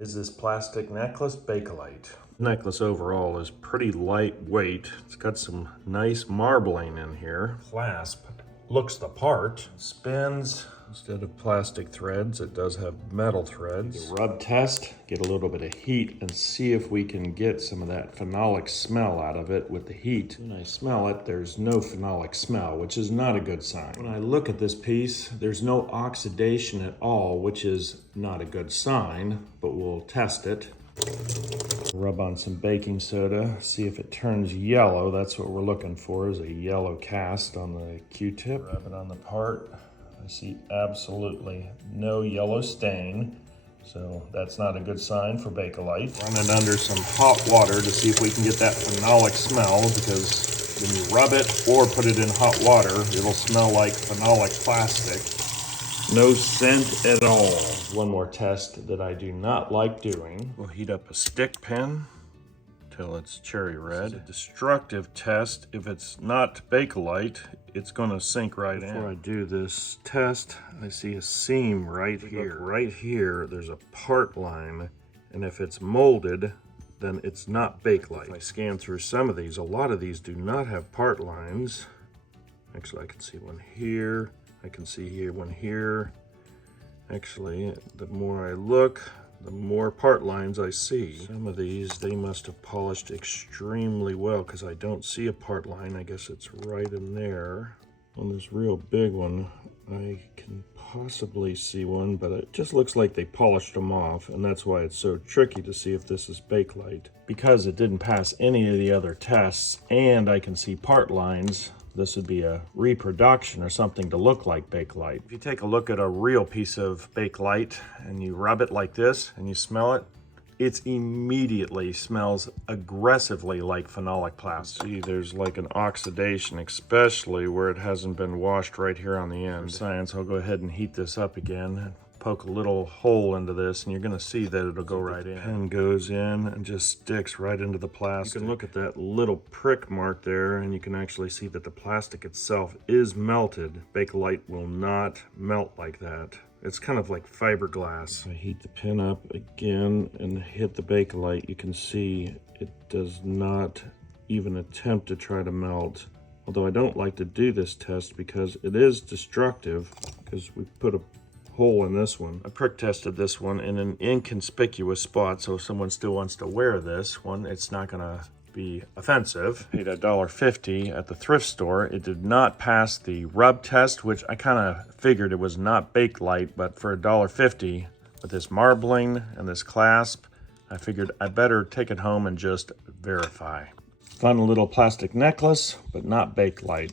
Is this plastic necklace bakelite? Necklace overall is pretty lightweight. It's got some nice marbling in here. Clasp looks the part. Spins instead of plastic threads. It does have metal threads. The rub test, get a little bit of heat and see if we can get some of that phenolic smell out of it with the heat. When I smell it, there's no phenolic smell, which is not a good sign. When I look at this piece, there's no oxidation at all, which is not a good sign, but we'll test it. Rub on some baking soda, see if it turns yellow. That's what we're looking for, is a yellow cast on the Q-tip. Rub it on the part. I see absolutely no yellow stain, so that's not a good sign for bakelite. Run it under some hot water to see if we can get that phenolic smell, because when you rub it or put it in hot water, it'll smell like phenolic plastic. No scent at all. One more test that I do not like doing. We'll heat up a stick pin till it's cherry red. This is a destructive test. If it's not bakelite, it's gonna sink right in. Before I do this test, I see a seam right here. Right here, there's a part line, and if it's molded, then it's not bakelite. If I scan through some of these, a lot of these do not have part lines. Actually, I can see one here. I can see here one here. Actually, the more I look, the more part lines I see. Some of these, they must have polished extremely well, because I don't see a part line. I guess it's right in there. On this real big one, I can possibly see one, but it just looks like they polished them off, and that's why it's so tricky to see if this is bakelite. Because it didn't pass any of the other tests, and I can see part lines, this would be a reproduction or something to look like bakelite. If you take a look at a real piece of bakelite and you rub it like this and you smell it, it immediately smells aggressively like phenolic plastic. See, there's like an oxidation, especially where it hasn't been washed right here on the end. For science, I'll go ahead and heat this up again. Poke a little hole into this and you're gonna see that it'll go right in. The pen goes in and just sticks right into the plastic. You can look at that little prick mark there and you can actually see that the plastic itself is melted. Bakelite will not melt like that. It's kind of like fiberglass. If I heat the pin up again and hit the bakelite, you can see it does not even attempt to try to melt. Although I don't like to do this test because it is destructive, because we put a hole in this one. I prick tested this one in an inconspicuous spot, so if someone still wants to wear this one, it's not gonna be offensive. Paid $1.50 at the thrift store. It did not pass the rub test, which I kind of figured it was not bakelite, but for $1.50 with this marbling and this clasp, I figured I better take it home and just verify. Fun little plastic necklace, but not bakelite.